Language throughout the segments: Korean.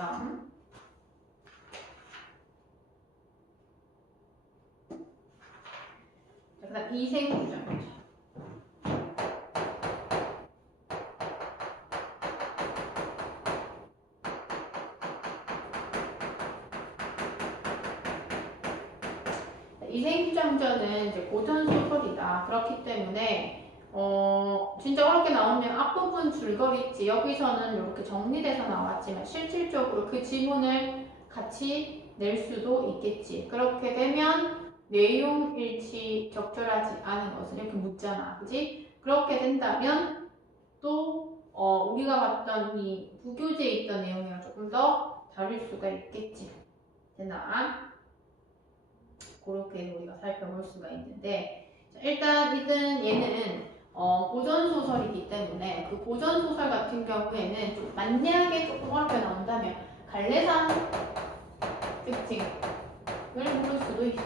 갈래상. 그 다음 이생규정자. 이생규정자는 이제 고전소설이다. 그렇기 때문에 진짜 어렵게 나오면 앞부분 줄거리 있지. 여기서는 이렇게 정리돼서 나왔지만 실질적으로 그 지문을 같이 낼 수도 있겠지. 그렇게 되면 내용 일치 적절하지 않은 것은 이렇게 묻잖아. 그지? 그렇게 된다면 또 우리가 봤던 이 부교재에 있던 내용이랑 조금 더 다를 수가 있겠지. 됐나? 그렇게 우리가 살펴볼 수가 있는데, 자, 일단 얘는 고전소설이기 때문에 그 고전소설 같은 경우에는 좀 만약에 조금 어렵게 나온다면 갈래상 특징을 물을 수도 있어.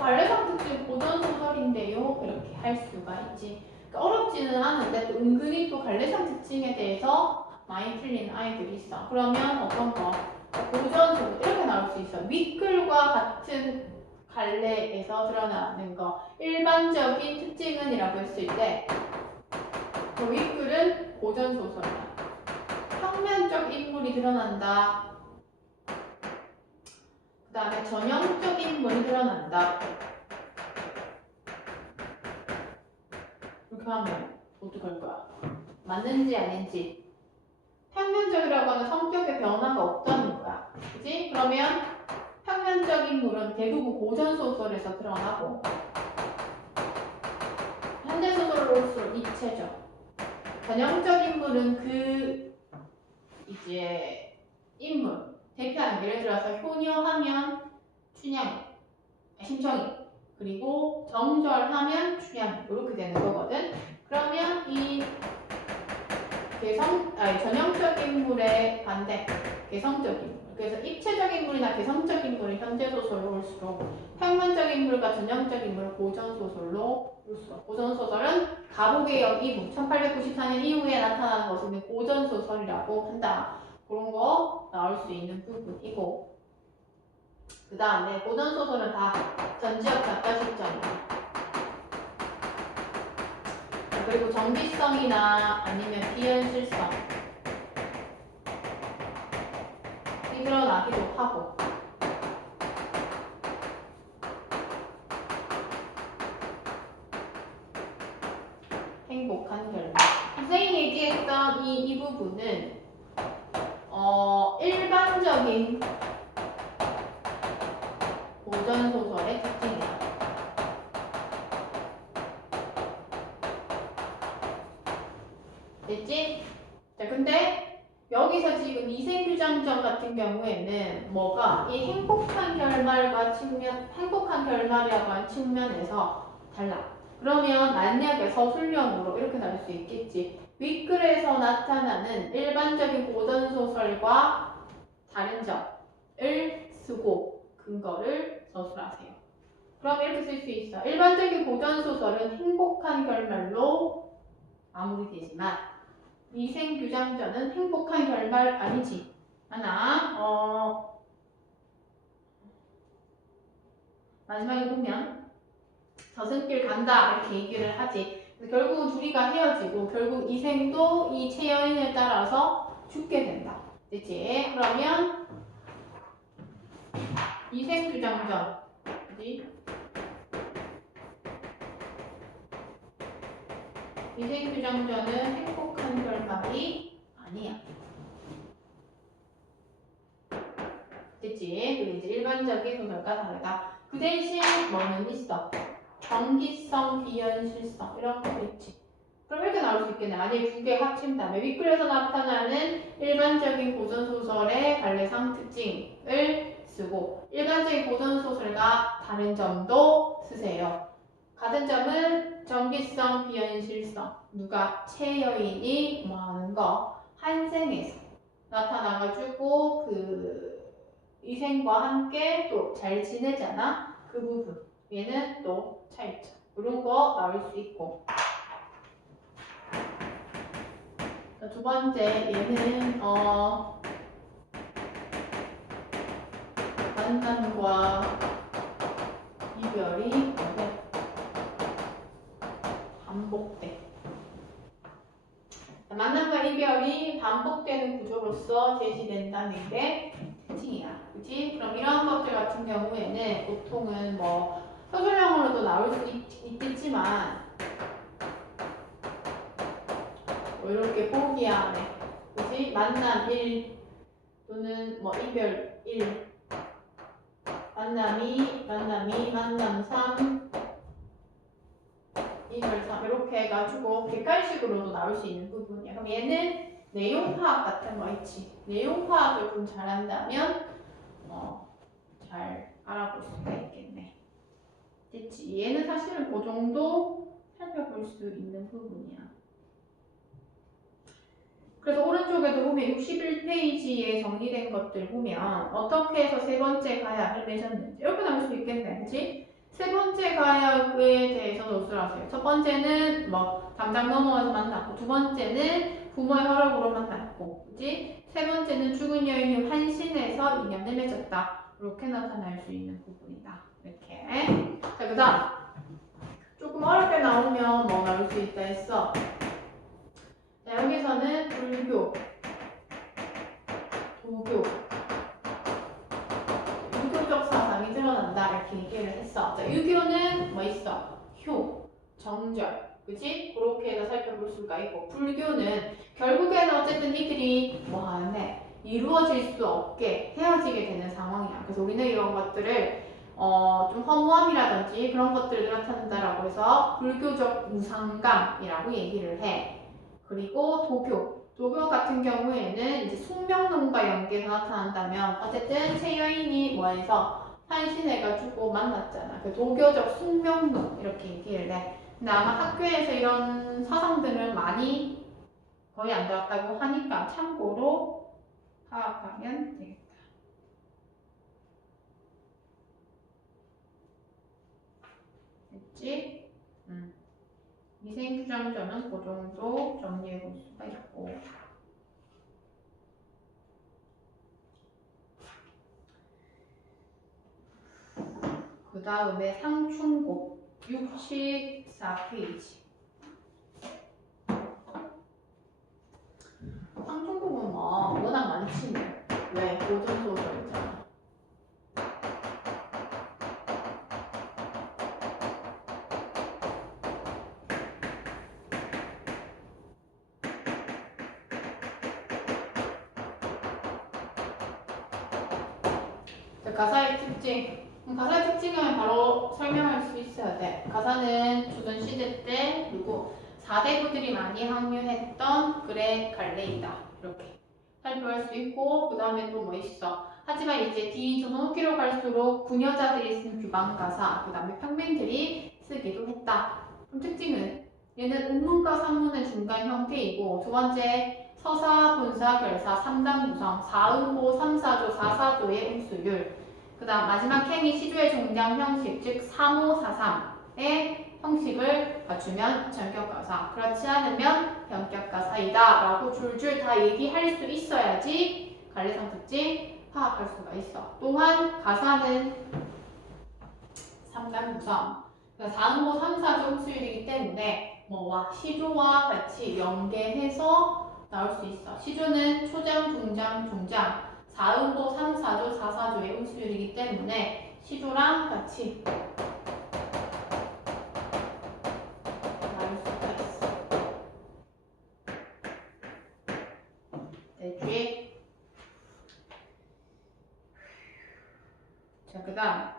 갈래상 특징 고전소설인데요? 이렇게 할 수가 있지. 그러니까 어렵지는 않은데 또 은근히 또 갈래상 특징에 대해서 많이 틀리는 아이들이 있어. 그러면 어떤 거? 고전소설 이렇게 나올 수 있어. 윗글과 같은 갈래에서 드러나는 거. 일반적인 특징은 이라고 했을 때 그 윗글은 고전소설이다. 평면적 인물이 드러난다. 그 다음에 전형적 인물이 드러난다. 이렇게 하면 어떡할 거야? 맞는지 아닌지. 평면적이라고 하면 성격의 변화가 없다는 거야. 그치? 그러면 평면적 인물은 대부분 고전소설에서 드러나고 현대소설로 올수록 입체적. 전형적 인물은 그 이제 인물 대표하는 예를 들어서 효녀하면 춘향이, 심청이, 그리고 정절하면 춘향이 이렇게 되는 거거든. 그러면 이 전형적 인물의 반대 개성적 인물. 그래서 입체적 인물이나 개성적 인물이 현대소설로 올수록 평면적 인물과 전형적 인물을 고전소설로 올수록 고전소설은 가보개혁 이후 1894년 이후에 나타나는 것은 고전소설이라고 한다. 그런 거 나올 수 있는 부분이고 그 다음에 고전소설은 다 전지적 작가 실정이다. 그리고 정기성이나 아니면 비현실성 드러나기도 하고 행복한 결말. 선생님이 얘기했던 이 부분은 일반적인 고전소설의 특징이다. 됐지? 자, 근데 여기서 지금 이생규장전 같은 경우에는 뭐가 이 행복한 결말이라고 하는 측면에서 달라. 그러면 만약에 서술형으로 이렇게 나올 수 있겠지. 윗글에서 나타나는 일반적인 고전소설과 다른 점을 쓰고 근거를 서술하세요. 그럼 이렇게 쓸 수 있어. 일반적인 고전소설은 행복한 결말로 마무리되지만 이생규장전은 행복한 결말 아니지. 하나, 마지막에 보면 저승길 간다 이렇게 얘기를 하지. 결국은 둘이가 헤어지고 결국 이생도 이 최여인을 따라서 죽게 된다. 됐지? 그러면 이생규장전 그지? 이생규장전은 행복한 결말이 아니야. 됐지? 그리고 이제 일반적인 소설과 다르다. 그 대신 뭐는 있어? 정기성, 비현실성 이런 거 있지. 그럼 이렇게 나올 수 있겠네. 만약에 두 개 합친 다음에 윗글에서 나타나는 일반적인 고전소설의 갈래상 특징을 쓰고 일반적인 고전소설과 다른 점도 쓰세요. 같은 점은 정기성, 비현실성. 누가? 최여인이 뭐하는 거? 한생에서 나타나가지고 그 이생과 함께 또 잘 지내잖아. 그 부분. 얘는 또 차이점. 이런 거 나올 수 있고. 두 번째 얘는 만남과 이별이 반복돼. 만남과 이별이 반복되는 구조로서 제시된다는 게 특징이야. 그치? 그럼 이런 것들 같은 경우에는 보통은 뭐 서술형으로도 나올 수 있겠지만 뭐 이렇게 보기 안에 그치? 만남 1 또는 뭐 이별 1 만남 2 만남 3 이별 3 이렇게 해가지고 객관식으로도 나올 수 있는 부분이야. 그럼 얘는 내용 파악 같은 거 있지. 내용 파악을 좀 잘한다면 잘 알아볼 수가 있겠네. 됐지? 얘는 사실은 그 정도 살펴볼 수 있는 부분이야. 그래서 오른쪽에도 보면 61페이지에 정리된 것들 보면 어떻게 해서 세 번째 가약을 맺었는지 이렇게 나올 수 있겠네. 그치? 세 번째 가약에 대해서 노출을 하세요. 첫 번째는 뭐 당장 넘어와서 만났고, 두 번째는 부모의 허락으로 만났고, 그치? 세 번째는 죽은 여인이 환신해서 인연을 맺었다. 이렇게 나타날 수 있는 부분이다. 이렇게. 자, 그 다음. 조금 어렵게 나오면 뭐 나올 수 있다 했어? 자, 여기서는 불교, 도교, 유교적 사상이 드러난다. 이렇게 얘기를 했어. 자, 유교는 뭐 있어? 효, 정절. 그치? 그렇게 해서 살펴볼 수가 있고, 불교는 결국에는 어쨌든 이들이 뭐 하네? 이루어질 수 없게 헤어지게 되는 상황이야. 그래서 우리는 이런 것들을 좀 허무함이라든지 그런 것들을 나타낸다라고 해서 불교적 무상감이라고 얘기를 해. 그리고 도교 같은 경우에는 이제 숙명론과 연계해서 나타난다면 어쨌든 세 여인이 뭐해서 환신해가지고 만났잖아. 그 도교적 숙명론 이렇게 얘기를 해. 근데 아마 학교에서 이런 사상들을 많이 거의 안 배웠다고 하니까 참고로 파악하면 되겠다. 됐지? 미생규정전은 그 정도 정리해 볼 수가 있고. 그 다음에 상충곡 64페이지. 상충곡은 뭐 워낙 많지. 왜? 고전소설이잖아. 가사의 특징. 가사의 특징은 바로 설명할 수 있어야 돼. 가사는 조선시대 때 누구 4대부들이 많이 항유했던 글의 갈래이다. 이렇게 살펴볼 수 있고, 그 다음에 또 뭐 있어. 하지만 이제 뒤조선 후기로 갈수록 부녀자들이 쓴 규방 가사, 그 다음에 평민들이 쓰기도 했다. 그럼 특징은 얘는 음문과 산문의 중간 형태이고, 두 번째 서사, 분사, 결사, 3단 구성, 4음보, 3사조, 4사조의 음수율. 그 다음 마지막 행이 시조의 종량 형식, 즉 3, 5, 4, 3의 형식을 갖추면 전격가사, 그렇지 않으면 변격가사이다 라고 줄줄 다 얘기할 수 있어야지 갈래상 특징 파악할 수가 있어. 또한 가사는 3단 구성, 4음보, 3사조 음수율이기 때문에 뭐와 시조와 같이 연계해서 나올 수 있어. 시조는 초장, 중장, 종장, 4음보, 3사조, 4사조의 음수율이기 때문에 시조랑 같이 나올 수가 있어. 됐지? 자, 그 다음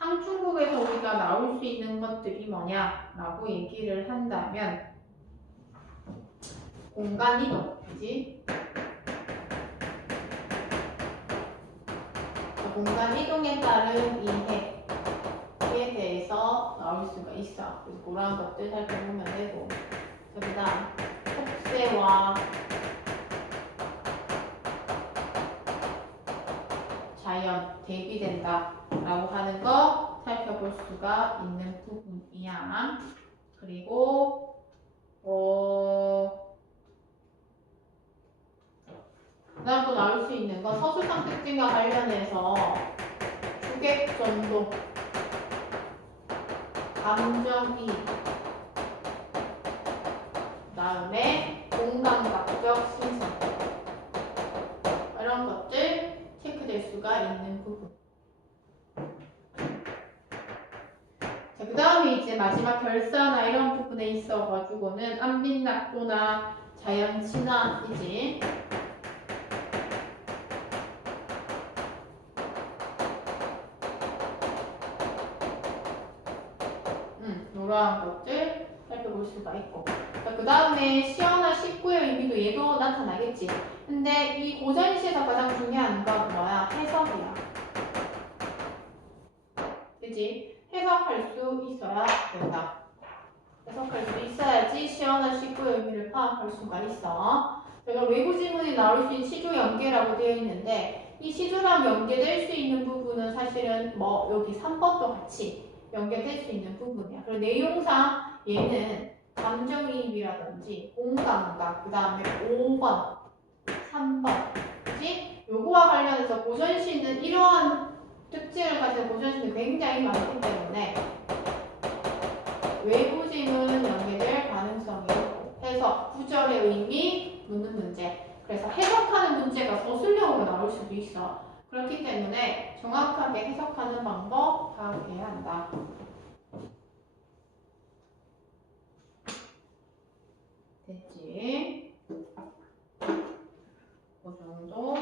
상충곡에서 우리가 나올 수 있는 것들이 뭐냐라고 얘기를 한다면 공간이동, 그지? 공간 이동에 따른 이해에 대해서 나올 수가 있어. 그래서 그러한 것들 살펴보면 되고. 그 다음 흡세와 자연, 대비된다 라고 하는 거 살펴볼 수가 있는 부분이야. 그리고 그 다음 또 나올 수 있는 건 서술상 특징과 관련해서 고객 정도, 감정이입, 그다음에 공감각적 신선, 이런 것들 체크될 수가 있는 부분. 자, 그 다음에 이제 마지막 결사나 이런 부분에 있어가지고는 안빈낙도나 자연친화이지. 이러한 것들 살펴볼 수가 있고. 그 다음에 시어나 식구의 의미도 얘도 나타나겠지. 근데 이 고전시에서 가장 중요한 건 뭐야? 해석이야. 그치? 해석할 수 있어야 된다. 해석할 수 있어야지 시어나 식구의 의미를 파악할 수가 있어. 제가 외부 지문이 나올 수 있는 시조 연계라고 되어 있는데 이 시조랑 연계될 수 있는 부분은 사실은 뭐 여기 3번도 같이 연계될 수 있는 부분이야. 그리고 내용상 얘는 감정이입이라든지 공감각, 그 다음에 5번, 3번, 그치? 요거와 관련해서 고전시는 이러한 특징을 가진 고전시는 굉장히 많기 때문에 외부 지문 연계될 가능성이 있고 해석, 구절의 의미, 묻는 문제. 그래서 해석하는 문제가 서술형으로 나올 수도 있어. 그렇기 때문에 정확하게 해석하는 방법 파악해야 한다. 됐지? 그 정도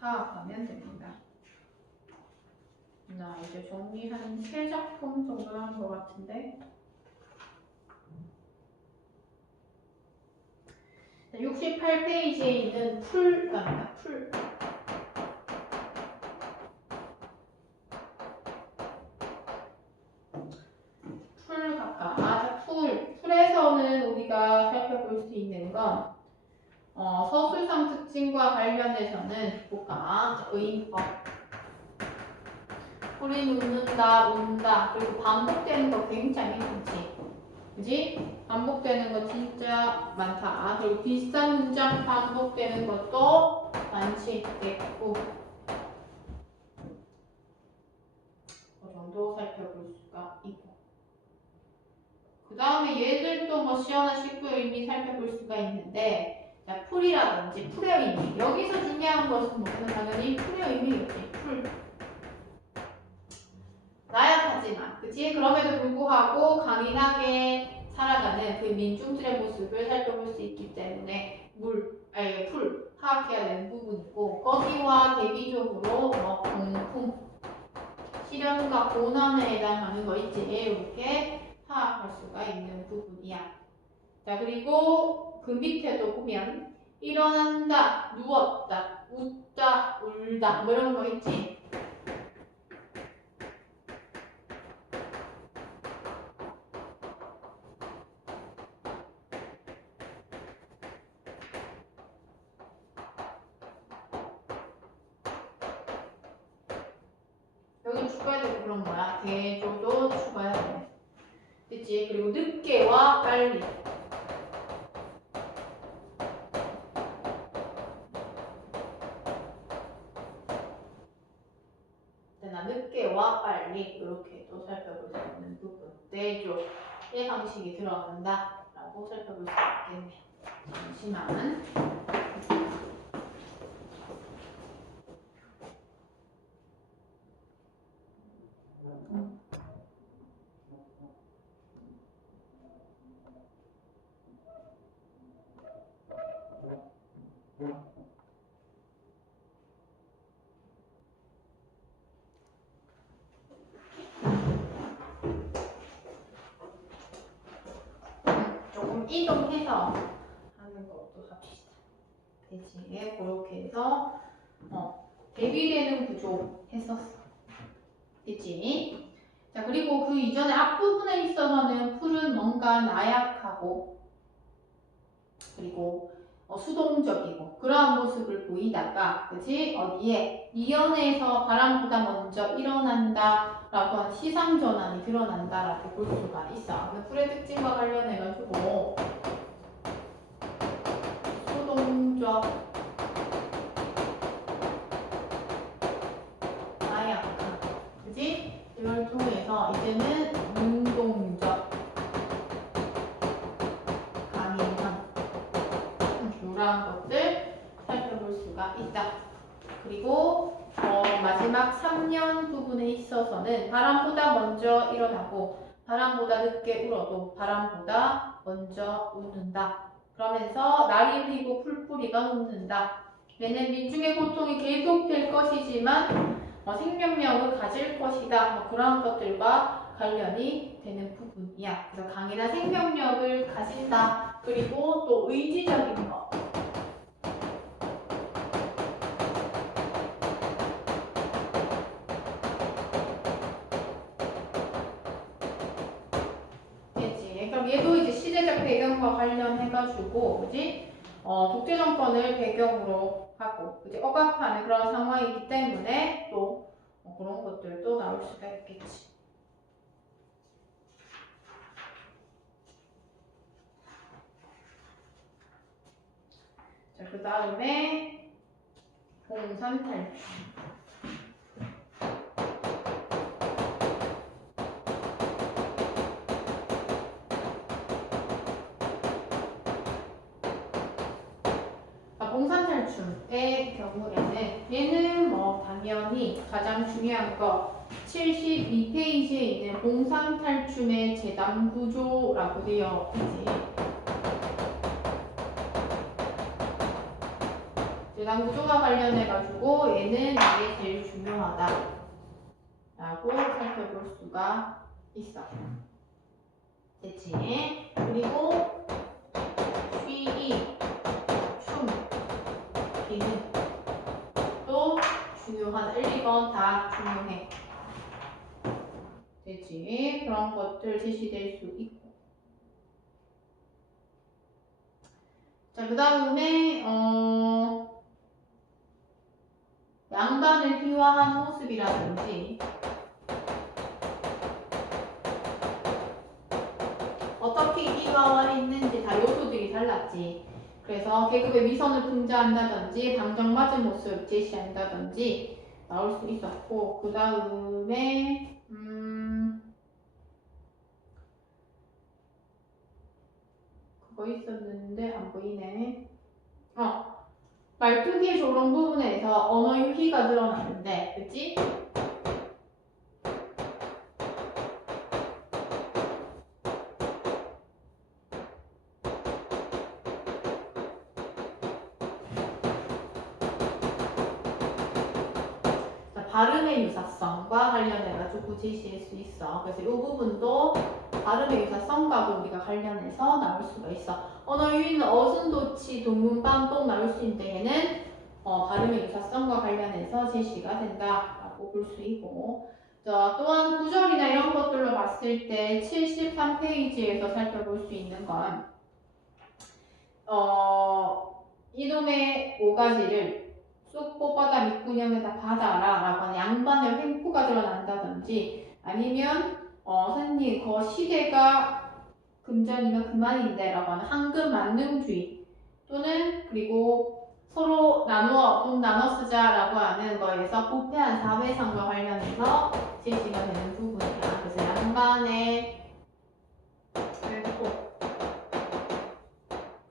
파악하면 됩니다. 나 이제 정리 한 3작품 정도 한 것 같은데 68페이지에 있는 풀 각각 풀에서는 우리가 살펴볼 수 있는 건 서술상 특징과 관련해서는 볼까? 의인법, 풀이 눕는다, 운다, 그리고 반복되는 거 굉장히 많지. 그지? 반복되는 거 진짜 많다. 그리고 비슷한 문장 반복되는 것도 많지. 됐고. 그 정도 살펴볼 수가 있고. 그 다음에 얘들도 뭐 시어나 식구의 의미 살펴볼 수가 있는데, 자, 풀이라든지 풀의 의미. 여기서 중요한 것은 뭐냐면 당연히 풀의 의미겠지. 풀. 나약하지만, 그치? 그럼에도 불구하고 강인하게 살아가는 그 민중들의 모습을 살펴볼 수 있기 때문에 풀 파악해야 되는 부분이고 거기와 대비적으로 뭐 공품, 실현과 고난에 해당하는 거 있지. 이렇게 파악할 수가 있는 부분이야. 자, 그리고 그 밑에도 보면 일어난다, 누웠다, 웃다, 울다 뭐 이런 거 있지. 여기 추가해야 될 그런 뭐야? 대조도 추가해야 돼. 그치? 그리고 늦게와 빨리. 늦게와 빨리 이렇게도 살펴볼 수 있는 부분. 대조의 방식이 들어간다라고 살펴볼 수 있겠네. 잠시만. 조금 이동해서 하는 것도 합시다. 대신에 그렇게 해서 대비되는 구조 했었어. 됐지? 자, 그리고 그 이전에 앞부분에 있어서는 풀은 뭔가 나약하고 그리고 수동적이고 그러한 모습을 보이다가 그치? 어디에? 이연에서 바람보다 먼저 일어난다 라고 하는 시상전환이 드러난다라고 볼 수가 있어. 풀의 특징과 관련해가지고 수동적, 나약한, 그치? 그래서 이제는 능동적, 강인한 이러한 것들 살펴볼 수가 있다. 그리고 마지막 3년 부분에 있어서는 바람보다 먼저 일어나고 바람보다 늦게 울어도 바람보다 먼저 웃는다. 그러면서 날이 흐리고 풀뿌리가 녹는다. 얘는 민중의 고통이 계속될 것이지만 생명력을 가질 것이다. 그런 것들과 관련이 되는 부분이야. 그래서 강인한 생명력을 가진다. 그리고 또 의지적인 것. 됐지? 그럼 얘도 이제 시대적 배경과 관련해가지고, 그지? 독재 정권을 배경으로 하고, 그지? 억압하는 그런 상황이기 때문에 또 그런 것들도 나올 수가 있겠지. 자, 그 다음에 봉산 탈출. 봉산 탈출의 경우에는 얘는 당연히 가장 중요한 거 72페이지에 있는 봉산 탈출의 재단 구조라고 되어 있지. 재단 구조와 관련해가지고 얘는 이게 제일 중요하다라고 살펴볼 수가 있어. 됐지? 그리고 쉬이, 춤, 기능 또 중요한 1, 2번 다 중요해. 됐지? 그런 것들 제시될 수 있고. 자, 그 다음에 양반을 희화한 모습이라든지 어떻게 희화화했는지 다 요소들이 달랐지. 그래서 계급의 위선을 풍자한다든지 방정맞은 모습 제시한다든지 나올 수 있었고, 그 다음에 그거 있었는데 안 보이네. 말투기의 조롱 부분에서 언어 유희가 드러나는데, 그치? 발음의 유사성과 관련해가지고 제시할 수 있어. 그래서 이 부분도 발음의 유사성과도 우리가 관련해서 나올 수가 있어. 언어 유희는 어순도치, 동문, 반복 나올 수 있는데 얘는 발음의 유사성과 관련해서 제시가 된다라고 볼 수 있고, 자, 또한 구절이나 이런 것들로 봤을 때 73페이지에서 살펴볼 수 있는 건 이놈의 5가지를 쑥 뽑아다 밑구녕에다 받아라 라고 하는 양반의 횡포가 드러난다든지, 아니면 선생님 그 시대가 금전이면 그만인데 라고 하는 황금 만능주의, 또는 그리고 서로 돈 나눠 쓰자 라고 하는 거에서 부패한 사회상과 관련해서 제시가 되는 부분이야. 그래서 양반의 횡포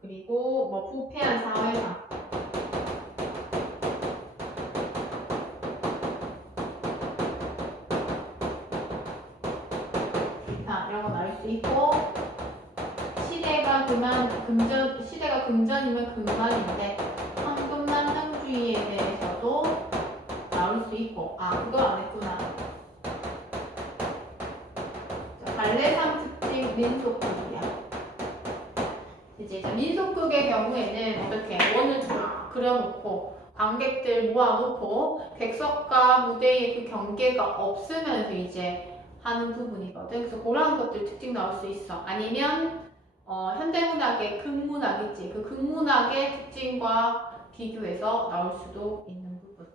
그리고 부패한 사회상, 이런 거 나올 수 있고, 시대가 금전이면 금만인데 황금만능주의에 대해서도 나올 수 있고, 그걸 안 했구나. 자, 발레상 특징 민속극이야. 이제 민속극의 경우에는 어떻게 원을 쫙 그려놓고 관객들 모아놓고 객석과 무대의 그 경계가 없으면서 이제 하는 부분이거든. 그래서 그런 것들 특징 나올 수 있어. 아니면 현대문학의 극문학 있지. 그 극문학의 특징과 비교해서 나올 수도 있는 부분.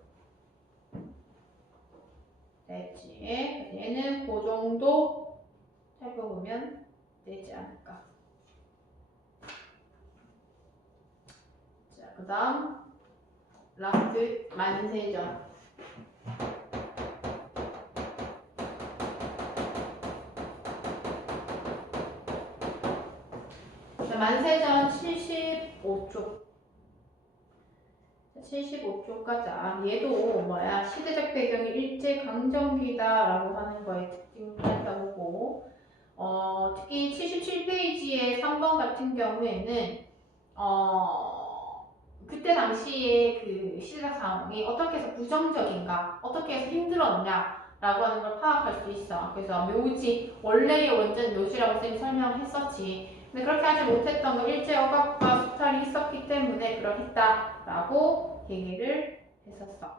됐지. 얘는 그 정도 살펴보면 되지 않을까. 자, 그 다음 라스트 만세전. 만세전 75쪽. 75쪽 가자. 얘도 뭐야? 시대적 배경이 일제강점기다라고 하는 거에 특징을 살펴보고, 특히 77페이지의 3번 같은 경우에는, 그때 당시에 그 시대적 상황이 어떻게 해서 부정적인가, 어떻게 해서 힘들었냐라고 하는 걸 파악할 수 있어. 그래서 묘지, 원래의 원전 묘지라고 쌤이 설명을 했었지. 근데 그렇게 하지 못했던 건 일제 억압과 수탈이 있었기 때문에 그러했다라고 얘기를 했었어.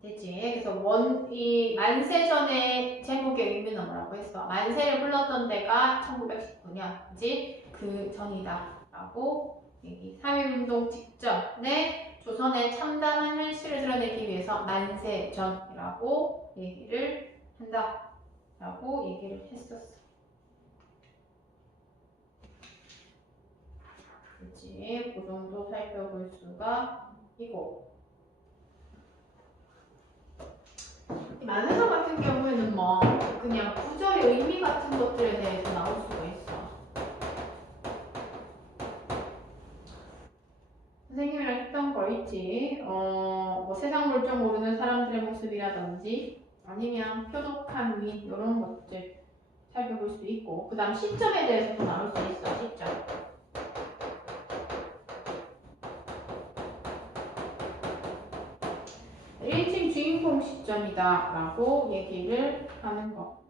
됐지? 그래서 이 만세전의 제목의 의미는 뭐라고 했어? 만세를 불렀던 데가 1919년이지 그 전이다라고 얘기. 3.1운동 직전에 조선의 참담한 현실을 드러내기 위해서 만세전이라고 얘기를 한다라고 얘기를 했었어. 그치? 그 정도 살펴볼 수가 있고. 만세전 같은 경우에는 뭐 그냥 구절의 의미 같은 것들에 대해서 나올 수가 있어. 선생님이랑 했던 거 있지. 뭐 세상 물정 모르는 사람들의 모습이라든지 아니면 표독한 미 이런 것들 살펴볼 수 있고, 그 다음 시점에 대해서도 나올 수 있어. 시점. 일찍 주인공 시점이다 라고 얘기를 하는 거.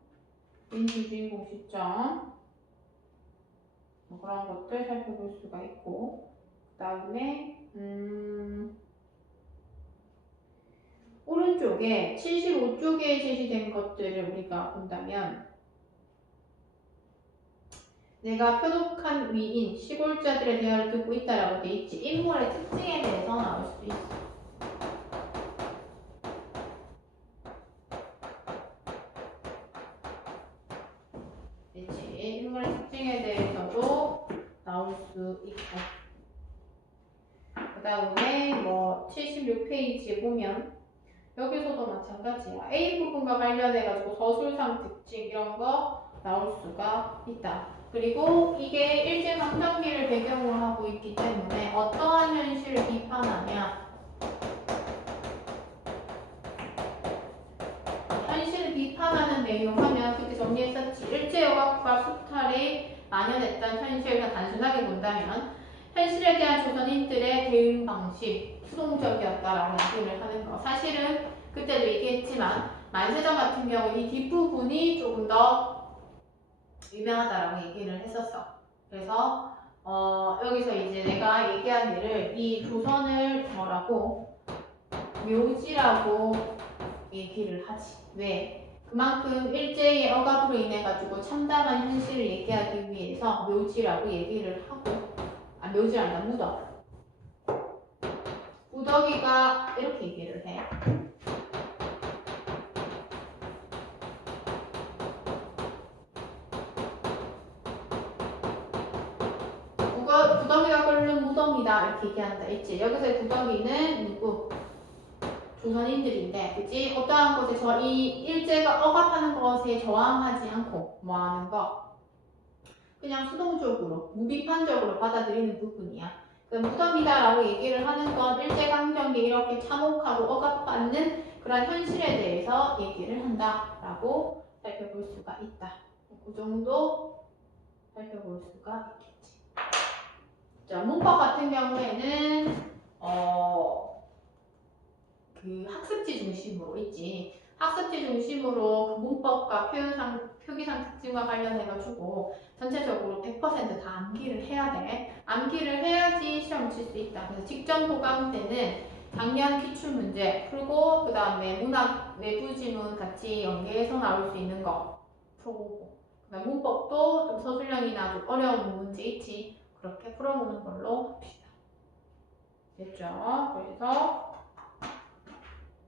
일찍 주인공 시점 뭐 그런 것들 살펴볼 수가 있고, 그 다음에 오른쪽에 75쪽에 제시된 것들을 우리가 본다면, 내가 표독한 위인, 시골자들의 대화를 듣고 있다라고 돼 있지. 인물의 특징에 대해서 나올 수 있어. 그치? 인물의 특징에 대해서도 나올 수 있고. 그 다음에 뭐 76페이지에 보면 여기서도 마찬가지야. A 부분과 관련해가지고 서술상 특징 이런 거 나올 수가 있다. 그리고 이게 일제강점기를 배경으로 하고 있기 때문에 어떠한 현실을 비판하냐. 현실을 비판하는 내용 하면 그때 정리했었지. 일제여각과 수탈이 만연했던 현실을 단순하게 본다면 현실에 대한 조선인들의 대응 방식 수동적이었다라고 얘기를 하는 거. 사실은 그때도 얘기했지만 만세전 같은 경우 이 뒷부분이 조금 더 유명하다라고 얘기를 했었어. 그래서 여기서 이제 내가 얘기한 예를 이 조선을 뭐라고 묘지라고 얘기를 하지. 왜? 그만큼 일제의 억압으로 인해 가지고 참담한 현실을 얘기하기 위해서 묘지라고 얘기를 하고, 묘지 아니라 무덕. 무덕이가 이렇게 얘기를 해. 구덕이가 끓는 무덤이다 이렇게 얘기한다 했지. 여기서의 구덕이는 누구? 조선인들인데, 그치? 어떠한 것에 이 일제가 억압하는 것에 저항하지 않고 뭐 하는 거? 그냥 수동적으로, 무비판적으로 받아들이는 부분이야. 그 무덤이다라고 얘기를 하는 건 일제강점기 이렇게 참혹하고 억압받는 그런 현실에 대해서 얘기를 한다라고 살펴볼 수가 있다. 그 정도 살펴볼 수가 있겠지. 자, 문법 같은 경우에는 그 학습지 중심으로 있지. 학습지 중심으로 그 문법과 표기상 특징과 관련해가지고 전체적으로 100% 다 암기를 해야 돼. 암기를 해야지 시험 칠 수 있다. 그래서 직전 보강 때는 작년 기출문제 풀고 그 다음에 문학 외부 지문 같이 연계해서 나올 수 있는 거 풀어보고, 그다음 문법도 좀 서술형이나 좀 어려운 문제 있지. 그렇게 풀어보는 걸로 합시다. 됐죠? 그래서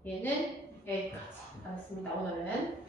얘는 여기까지 하겠습니다. 오늘은.